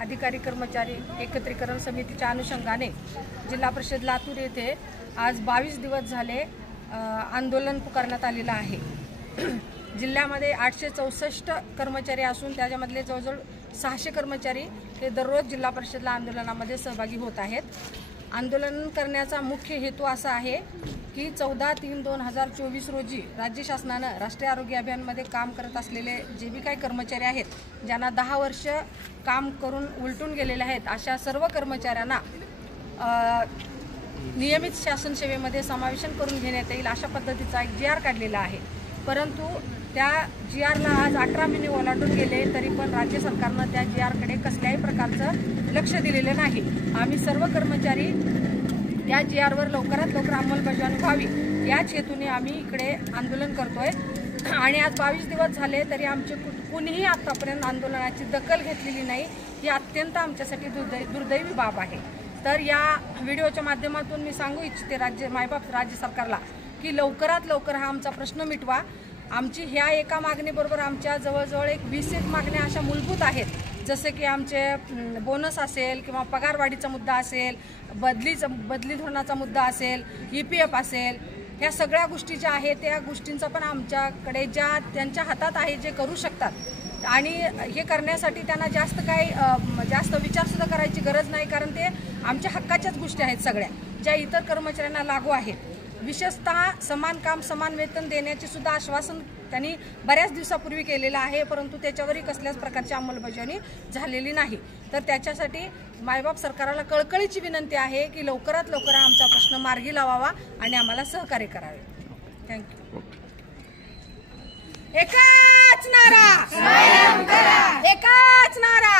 अधिकारी कर्मचारी एकत्रीकरण समितीच्या अनुषंगाने जिल्हा परिषद लातूर येथे आज 22 दिवस झाले आंदोलन पुकारण्यात आलेलं आहे। जिल्ह्यामध्ये 864 कर्मचारी असून त्याच्यामधले जवळजवळ 600 कर्मचारी हे दररोज जिल्हा परिषदला आंदोलनामध्ये सहभागी होत आहेत। आंदोलन करण्याचा मुख्य हेतू असा आहे की 14/3/2024 रोजी राज्य शासनाने राष्ट्रीय आरोग्य अभियानमध्ये काम करत असलेले जे भी काही कर्मचारी आहेत, ज्यांना 10 वर्ष काम करून उलटून गेलेले आहेत, अशा सर्व कर्मचाऱ्यांना नियमित शासन सेवेमध्ये समावेशन करून घेण्यात येईल अशा पद्धतीचा एक GR काढलेला आहे। परंतु त्या GRला आज 18 महिने ओलांडून गेले तरी पण राज्य सरकारनं त्या GRकडे कसल्याही प्रकारचं लक्ष दिलेलं नाही। आम्ही सर्व कर्मचारी त्या GRवर लवकरात लवकर अंमलबजावणी व्हावी याच हेतूने आम्ही इकडे आंदोलन करतोय आणि आज 22 दिवस झाले तरी आमचे कुणीही आतापर्यंत आंदोलनाची दखल घेतलेली नाही। ही अत्यंत आमच्यासाठी दुर्दैवी बाब आहे। तर या व्हिडिओच्या माध्यमातून मी सांगू इच्छिते राज्य सरकारला की लवकरात लवकर हा आमचा प्रश्न मिटवा। आमची ह्या एका मागणीबरोबर आमच्या जवळजवळ 20 मागण्या अशा मूलभूत आहेत, जसे की आमचे बोनस असेल किंवा पगारवाढीचा मुद्दा असेल, बदली धोरणाचा मुद्दा असेल, EPF असेल, ह्या सगळ्या गोष्टी ज्या आहेत त्या गोष्टींचा पण आमच्याकडे ज्या त्यांच्या हातात आहे जे करू शकतात आणि हे करण्यासाठी त्यांना जास्त विचारसुद्धा करायची गरज नाही, कारण ते आमच्या हक्काच्याच गोष्टी आहेत सगळ्या ज्या इतर कर्मचाऱ्यांना लागू आहेत। विशेषतः समान काम समान वेतन देण्याचे सुद्धा आश्वासन त्यांनी बऱ्याच दिवसापूर्वी केलेलं आहे, परंतु त्याच्यावरही कसल्याच प्रकारची अंमलबजावणी झालेली नाही। तर त्याच्यासाठी मायबाप सरकारला कळकळीची विनंती आहे की लवकरात लवकर आमचा प्रश्न मार्गी लावावा आणि आम्हाला सहकार्य करावे। थँक्यू। एकच नारा, एकच नारा।